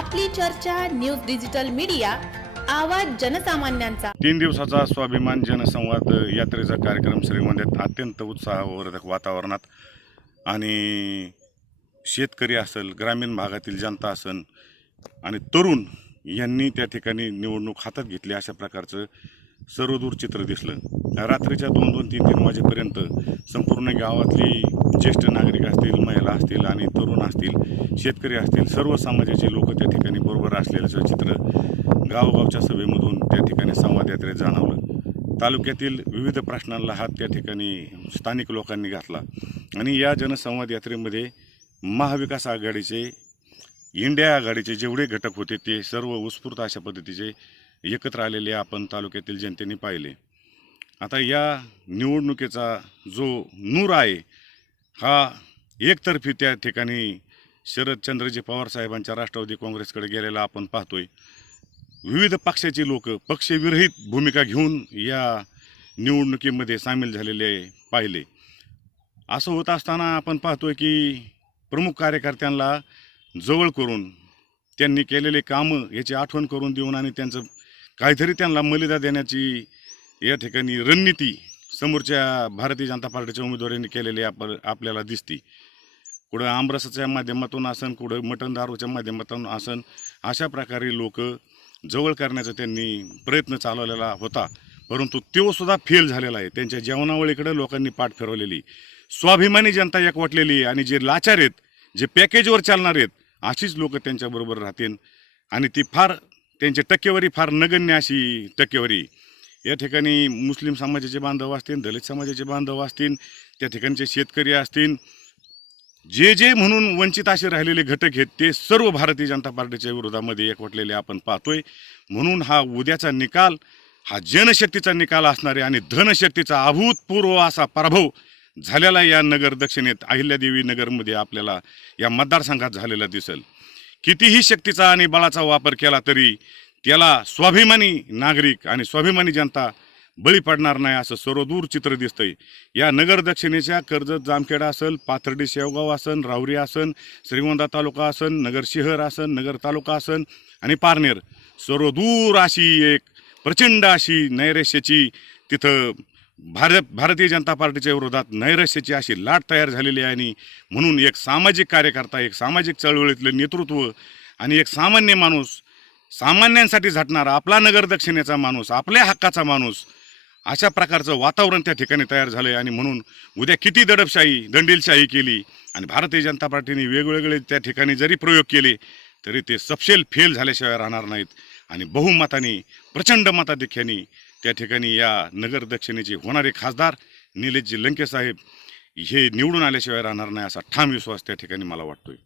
आपली चर्चा news digital media आवाज जनसामान्यांचा. तीन दिवसाचा स्वाभिमान जनसंवाद यात्रेचा कार्यक्रम श्रीगोंद्यात अत्यंत उत्साहवर्धक वातावरणात. आणि शेतकरी असेल ग्रामीण भागातील जनता असेल आणि तरुण यांनी त्या ठिकाणी निवडणूक हातात घेतली अशा प्रकारचं सर्वदूर चित्र दिसलं. रात्रीच्या दोन दोन तीन तीन वाजेपर्यंत संपूर्ण गावातली ज्येष्ठ नागरिक असतील महिला असतील आणि तरुण असतील शेतकरी असतील सर्व समाजाचे लोक त्या ठिकाणी बरोबर असलेलं चित्र गावगावच्या सभेमधून त्या ठिकाणी संवाद यात्रेत जाणवलं. तालुक्यातील विविध प्रश्नांना हात त्या ठिकाणी स्थानिक लोकांनी घातला. आणि या जनसंवाद यात्रेमध्ये महाविकास आघाडीचे इंडिया आघाडीचे जेवढे घटक होते ते सर्व उत्स्फूर्त अशा पद्धतीचे एकत्र आलेले आपण तालुक्यातील जनतेने पाहिले. आता या निवडणुकीचा जो नूर आहे हा एकतर्फी त्या ठिकाणी शरदचंद्रजी पवार साहेबांच्या राष्ट्रवादी काँग्रेसकडे गेलेला आपण पाहतोय. विविध पक्षाची लोक पक्षविरहित भूमिका घेऊन या निवडणुकीमध्ये सामील झालेले पाहिले. असं होत असताना आपण पाहतोय की प्रमुख कार्यकर्त्यांना जवळ करून त्यांनी केलेले कामं याची आठवण करून देऊन आणि त्यांचं काहीतरी त्यांना मलिदा देण्याची या ठिकाणी रणनीती समोरच्या भारतीय जनता पार्टीच्या उमेदवारांनी केलेली आप आपल्याला दिसती. कुठं आमरसाच्या माध्यमातून असन कुठं मटण दारूच्या माध्यमातून आसन अशा प्रकारे लोक जवळ करण्याचा त्यांनी प्रयत्न चालवलेला होता. परंतु तोसुद्धा फेल झालेला आहे. त्यांच्या जेवणावळीकडे लोकांनी पाठ फिरवलेली. स्वाभिमानी जनता एकवटलेली आणि जे लाचार आहेत जे पॅकेजवर चालणार आहेत अशीच लोक त्यांच्याबरोबर राहतील. आणि ती फार त्यांची टक्केवारी फार नगण्य अशी टक्केवारी. या ठिकाणी मुस्लिम समाजाचे बांधव असतील दलित समाजाचे बांधव असतील त्या ठिकाणचे शेतकरी असतील जे जे म्हणून वंचित असे राहिलेले घटक आहेत ते सर्व भारतीय जनता पार्टीच्या विरोधामध्ये एकवटलेले आपण पाहतोय. म्हणून हा उद्याचा निकाल हा जनशक्तीचा निकाल असणारे आणि धनशक्तीचा अभूतपूर्व असा पराभव झालेला या नगर दक्षिणेत अहिल्यादेवी नगरमध्ये आपल्याला या मतदारसंघात झालेला दिसेल. कितीही शक्तीचा आणि बळाचा वापर केला तरी त्याला स्वाभिमानी नागरिक आणि स्वाभिमानी जनता बळी पडणार नाही असं सर्वदूर चित्र दिसतंय. या नगर दक्षिणेच्या कर्जत जामखेडा असेल पाथर्डी शेवगाव असन राहुरी असन श्रीगोंदा तालुका असन नगर शहर असन नगर तालुका असन आणि पारनेर. सर्वदूर अशी एक प्रचंड अशी नैरेश्याची तिथं भारत भारतीय जनता पार्टीच्या विरोधात नैराश्याची अशी लाट तयार झालेली आहे आणि म्हणून एक सामाजिक कार्यकर्ता एक सामाजिक चळवळीतलं नेतृत्व आणि एक सामान्य माणूस सामान्यांसाठी झटणारा आपला नगर दक्षिणेचा माणूस आपल्या हक्काचा माणूस अशा प्रकारचं वातावरण त्या ठिकाणी तयार झालं आहे आणि म्हणून उद्या किती दडपशाही दंडीलशाही केली आणि भारतीय जनता पार्टीने वेगवेगळे त्या ठिकाणी जरी प्रयोग केले तरी ते सपशेल फेल झाल्याशिवाय राहणार नाहीत. आणि बहुमताने प्रचंड मताधिक्याने त्या ठिकाणी या नगर दक्षिणेचे होणारे खासदार निलेशजी लंकेसाहेब हे निवडून आल्याशिवाय राहणार नाही असा ठाम विश्वास त्या ठिकाणी मला वाटतोय.